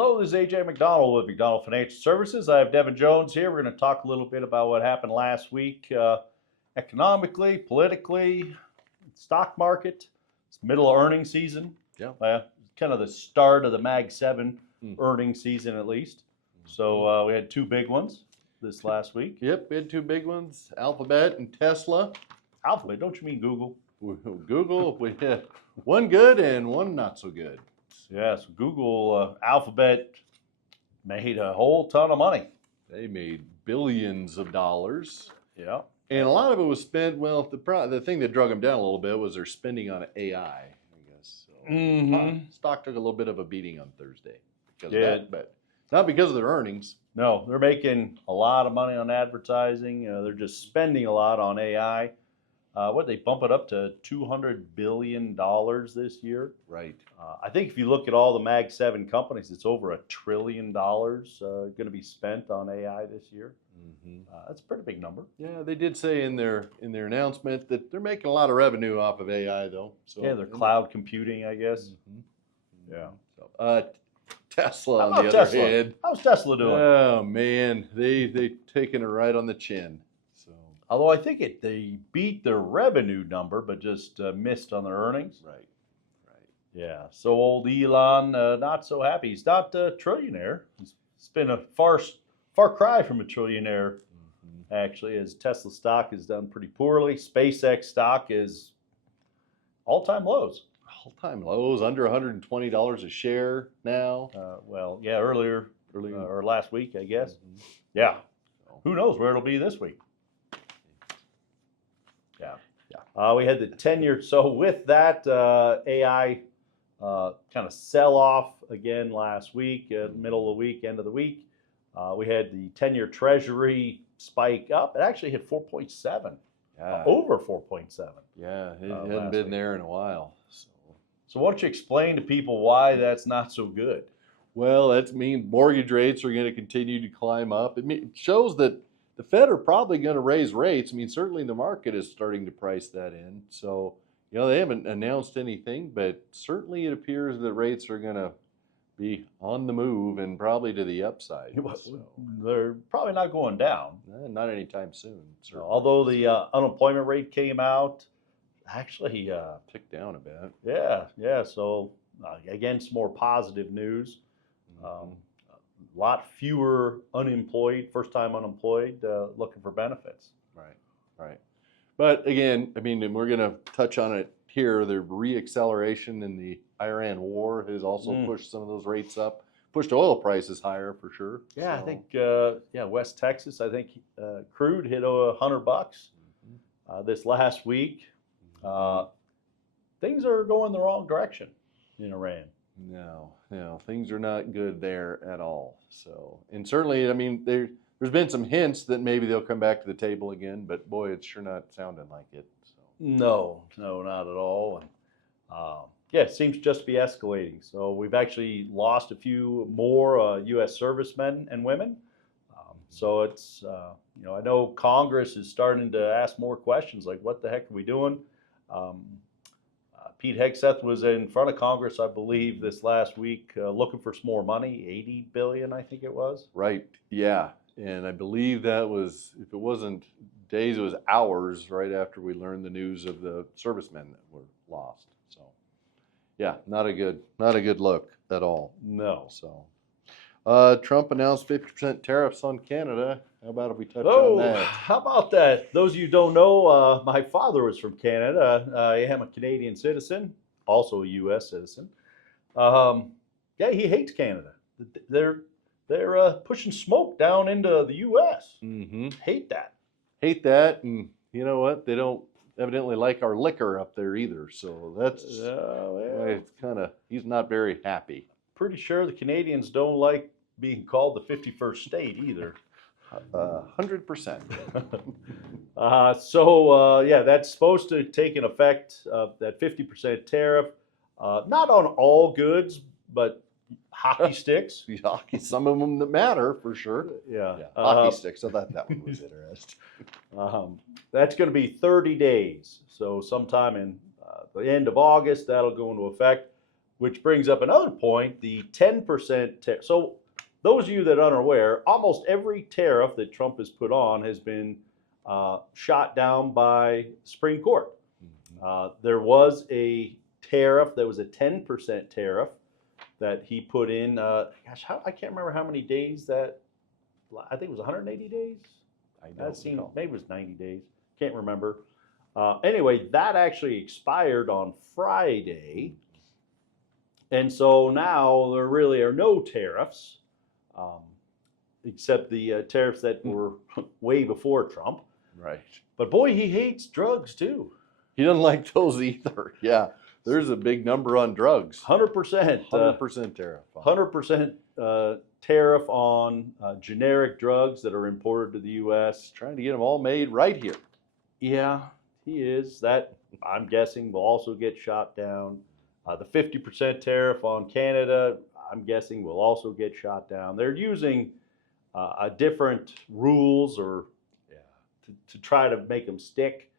Hello, this is AJ Macdonald with Macdonald Financial Services. I have Devin Jones here. We're going to talk a little bit about what happened last week economically, politically, stock market. It's middle of earnings season. Yeah. Kind of the start of the Mag 7 earnings season, at least. So we had two big ones this last week. Yep, we had two big ones, Alphabet and Tesla. Alphabet, don't you mean Google? Google, we had one good and one not so good. Yes, Google, Alphabet made a whole ton of money. They made billions of dollars. Yeah. And a lot of it was spent, well, the thing that drug them down a little bit was their spending on AI, I guess. So stock took a little bit of a beating on Thursday because of that, but not because of their earnings. No, they're making a lot of money on advertising. They're just spending a lot on AI. They bump it up to $200 billion this year? Right. I think if you look at all the Mag 7 companies, it's over $1 trillion going to be spent on AI this year. That's a pretty big number. Yeah, they did say in their announcement that they're making a lot of revenue off of AI, though. So yeah, they're cloud computing, I guess. Yeah. So, Tesla, on the Tesla? other hand. How's Tesla doing? Oh man, they taking it right on the chin. So, although I think they beat their revenue number, but just missed on their earnings. Right. Yeah. So old Elon, not so happy. He's not a trillionaire. It's been a far cry from a trillionaire, actually, as Tesla stock has done pretty poorly. SpaceX stock is all-time lows. All-time lows, under $120 a share now. Well, yeah, earlier or last week, I guess. Yeah. Who knows where it'll be this week? Yeah. We had the 10-year. So with that AI kind of sell-off again last week, middle of the week, end of the week, we had the 10-year Treasury spike up. It actually hit 4.7, over 4.7. Yeah, it hadn't been there in a while. So why don't you explain to people why that's not so good? Well, that means mortgage rates are going to continue to climb up. It shows that the Fed are probably going to raise rates. I mean, certainly the market is starting to price that in. So, they haven't announced anything, but certainly it appears that rates are going to be on the move and probably to the upside. So, they're probably not going down. Not anytime soon. Although the unemployment rate came out, actually ticked down a bit. Yeah. So again, some more positive news. A lot fewer unemployed, first-time unemployed, looking for benefits. Right. But again, I mean, and we're going to touch on it here. The reacceleration in the Iran war has also pushed some of those rates up, pushed oil prices higher for sure. Yeah, so. I think West Texas. I think crude hit $100 this last week. Things are going the wrong direction in Iran. No, things are not good there at all. So, and certainly, I mean, there's been some hints that maybe they'll come back to the table again, but boy, it's sure not sounding like it. So. No, not at all. And it seems just to be escalating. So we've actually lost a few more U.S. servicemen and women. So it's, I know Congress is starting to ask more questions like, what the heck are we doing? Pete Hegseth was in front of Congress, I believe, this last week looking for some more money, $80 billion, I think it was. Right, yeah. And I believe that was, if it wasn't days, it was hours right after we learned the news of the servicemen that were lost. So, yeah, not a good look at all. No. So, Trump announced 50% tariffs on Canada. How about if we touch on that? How about that? Those of you who don't know, my father was from Canada. I am a Canadian citizen, also a U.S. citizen. He hates Canada. They're pushing smoke down into the U.S. Hate that. And you know what? They don't evidently like our liquor up there either. So that's it's kind of, he's not very happy. Pretty sure the Canadians don't like being called the 51st state either. 100%. That's supposed to take an effect of that 50% tariff, not on all goods, but hockey sticks. Some of them that matter for sure. Yeah. Hockey sticks. I thought that one was interesting. That's going to be 30 days. So sometime in the end of August, that'll go into effect. which brings up another point, the 10% tariff. So those of you that are unaware, almost every tariff that Trump has put on has been shot down by Supreme Court. There was a tariff that was a 10% tariff that he put in. Gosh, I can't remember how many days that. I think it was 180 days. That seemed maybe it was 90 days. Can't remember. Anyway, that actually expired on Friday, and so now there really are no tariffs, except the tariffs that were way before Trump. Right. But boy, he hates drugs too. He doesn't like those either. Yeah. There's a big number on drugs. 100%. 100% tariff. 100% tariff on generic drugs that are imported to the U.S. Trying to get them all made right here. Yeah, he is. That, I'm guessing, will also get shot down. The 50% tariff on Canada, I'm guessing, will also get shot down. They're using different rules or to try to make them stick.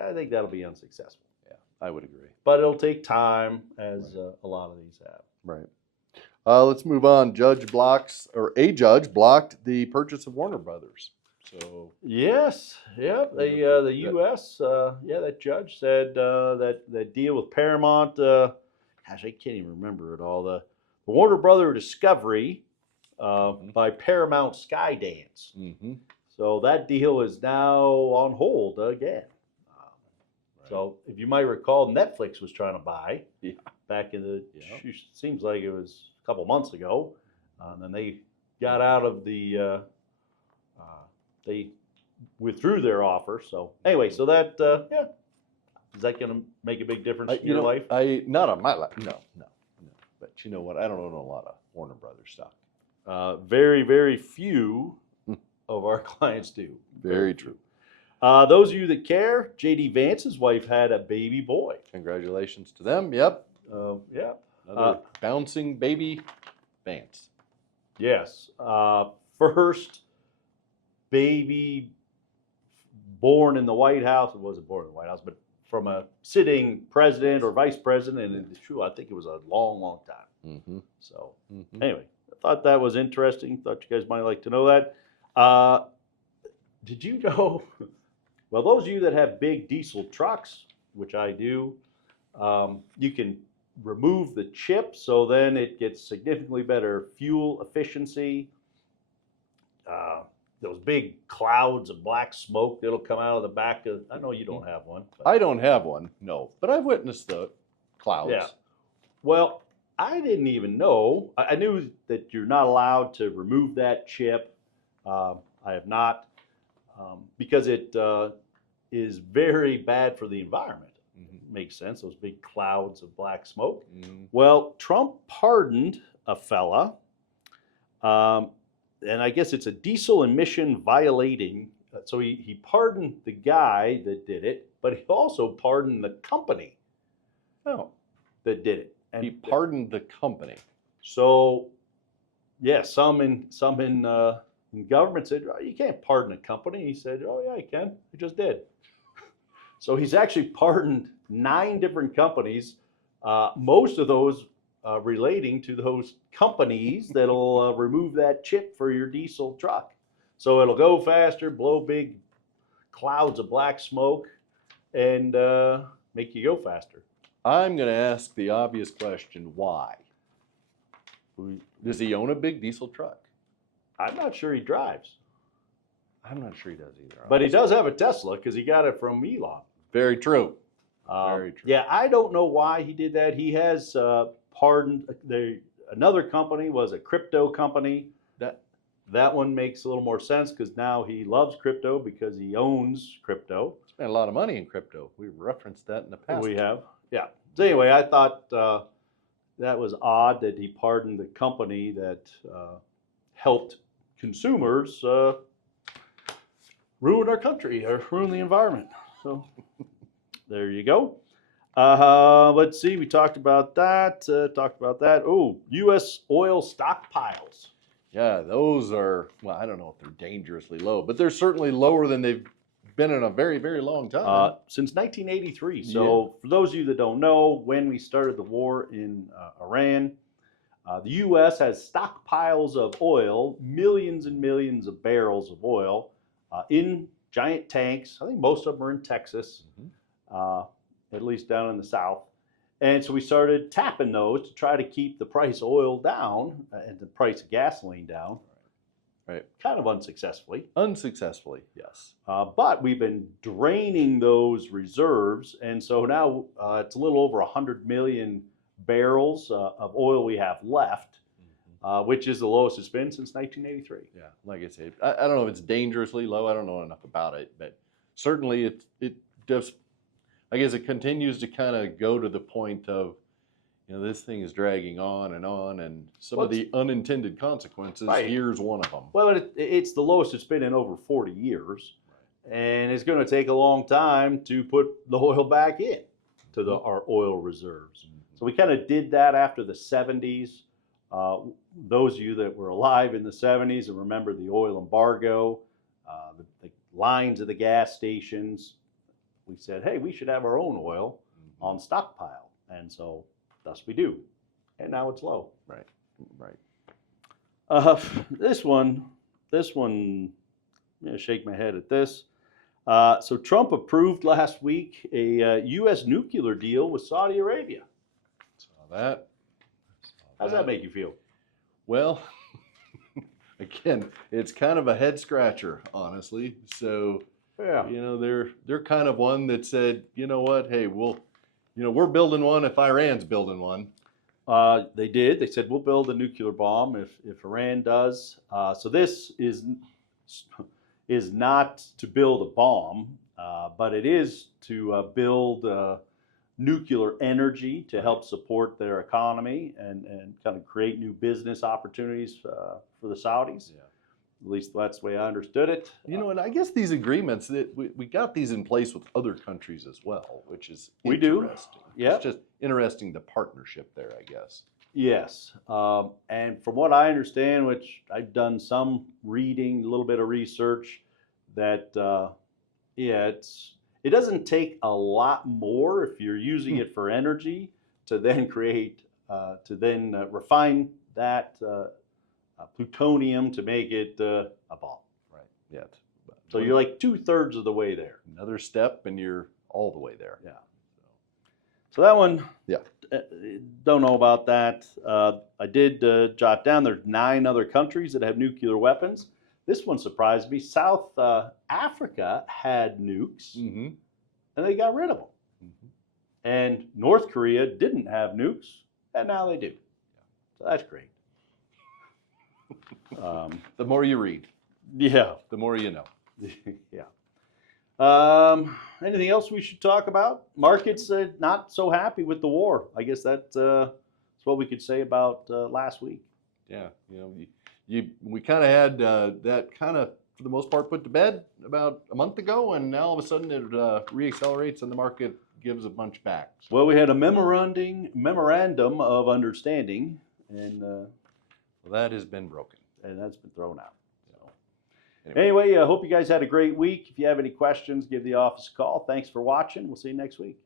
I think that'll be unsuccessful. Yeah, I would agree. But it'll take time, as a lot of these have. Right. Let's move on. A judge blocked the purchase of Warner Brothers. So yes, yeah, the U.S. That judge said that deal with Paramount. Gosh, I can't even remember it all. The Warner Brother Discovery by Paramount Skydance. Mm-hmm. So that deal is now on hold again. So if you might recall, Netflix was trying to buy back in the. Seems like it was a couple months ago, and then they got out of the. They withdrew their offer. So anyway, so that is that going to make a big difference in your life? Not on my life. No. But you know what? I don't own a lot of Warner Brothers stock. Very, very few of our clients do. Very true. Those of you that care, J.D. Vance's wife had a baby boy. Congratulations to them. Yep. Another bouncing baby Vance. Yes. First baby born in the White House. It wasn't born in the White House, but from a sitting president or vice president. And I think it was a long, long time. Mm-hmm. So anyway, I thought that was interesting. Thought you guys might like to know that. Did you know? Well, those of you that have big diesel trucks, which I do, you can remove the chip, so then it gets significantly better fuel efficiency. Those big clouds of black smoke that'll come out of the back of. I know you don't have one. I don't have one, no, but I've witnessed the clouds. Yeah. Well, I didn't even know. I knew that you're not allowed to remove that chip. I have not. Because it is very bad for the environment. Mm-hmm. Makes sense, those big clouds of black smoke. Mm-hmm. Well, Trump pardoned a fella, and I guess it's a diesel emission violating. So he pardoned the guy that did it, but he also pardoned the company that did it. And he pardoned the company. So, yeah, some in government said, oh, you can't pardon a company. He said, oh, yeah, you can. He just did. So he's actually pardoned 9 different companies, most of those relating to those companies that'll remove that chip for your diesel truck. So it'll go faster, blow big clouds of black smoke, and make you go faster. I'm going to ask the obvious question, why? Does he own a big diesel truck? I'm not sure he drives. I'm not sure he does either. But he does have a Tesla because he got it from Elon. Very true. Very true. Yeah, I don't know why he did that. He has pardoned. Another company was a crypto company. That one makes a little more sense because now he loves crypto because he owns crypto. Spent a lot of money in crypto. We referenced that in the past. We have, yeah. So anyway, I thought that was odd that he pardoned the company that helped consumers ruin our country or ruin the environment. So there you go. Let's see. We talked about that. Oh, U.S. oil stockpiles. Yeah, those are, well, I don't know if they're dangerously low, but they're certainly lower than they've been in a very, very long time. Since 1983. So for those of you that don't know, when we started the war in Iran, the U.S. has stockpiles of oil, millions and millions of barrels of oil in giant tanks. I think most of them are in Texas, at least down in the south. And so we started tapping those to try to keep the price of oil down and the price of gasoline down. Right. Kind of unsuccessfully. Unsuccessfully, yes. But we've been draining those reserves. And so now it's a little over 100 million barrels of oil we have left, which is the lowest it's been since 1983. Yeah, like I said, I don't know if it's dangerously low. I don't know enough about it, but certainly it just, I guess it continues to kind of go to the point of, this thing is dragging on, and some of the unintended consequences, here's one of them. Well, it's the lowest it's been in over 40 years, and it's going to take a long time to put the oil back in to our oil reserves. So we kind of did that after the 70s. Those of you that were alive in the 70s and remember the oil embargo, the lines of the gas stations, we said, hey, we should have our own oil on stockpile. And so thus we do. And now it's low. Right. This one, I'm going to shake my head at this. So Trump approved last week a U.S. nuclear deal with Saudi Arabia. Saw that. How's that make you feel? Well, again, it's kind of a head scratcher, honestly. So, yeah, they're kind of one that said, you know what, hey, we're building one if Iran's building one. They did. They said, we'll build a nuclear bomb if Iran does. So this is not to build a bomb, but it is to build nuclear energy to help support their economy and kind of create new business opportunities for the Saudis. Yeah. At least that's the way I understood it. And I guess these agreements, that we got these in place with other countries as well, which is we interesting. Do. Yeah. It's just interesting, the partnership there, I guess. Yes. And from what I understand, which I've done some reading, a little bit of research, that, it doesn't take a lot more if you're using it for energy to then refine that plutonium to make it a bomb. Right. Yeah. So you're like 2/3 of the way there. Another step, and you're all the way there. Yeah. So that one. Yeah. Don't know about that. I did jot down there's 9 other countries that have nuclear weapons. This one surprised me. South Africa had nukes, and they got rid of them. And North Korea didn't have nukes, and now they do. So that's great. The more you read, yeah, the more you know. Yeah. Anything else we should talk about? Markets not so happy with the war. I guess that's what we could say about last week. Yeah, we kind of had that kind of, for the most part, put to bed about a month ago, and now all of a sudden it reaccelerates and the market gives a bunch back. So. Well, we had a memorandum of understanding, and that has been broken, and that's been thrown out. So anyway, I hope you guys had a great week. If you have any questions, give the office a call. Thanks for watching. We'll see you next week.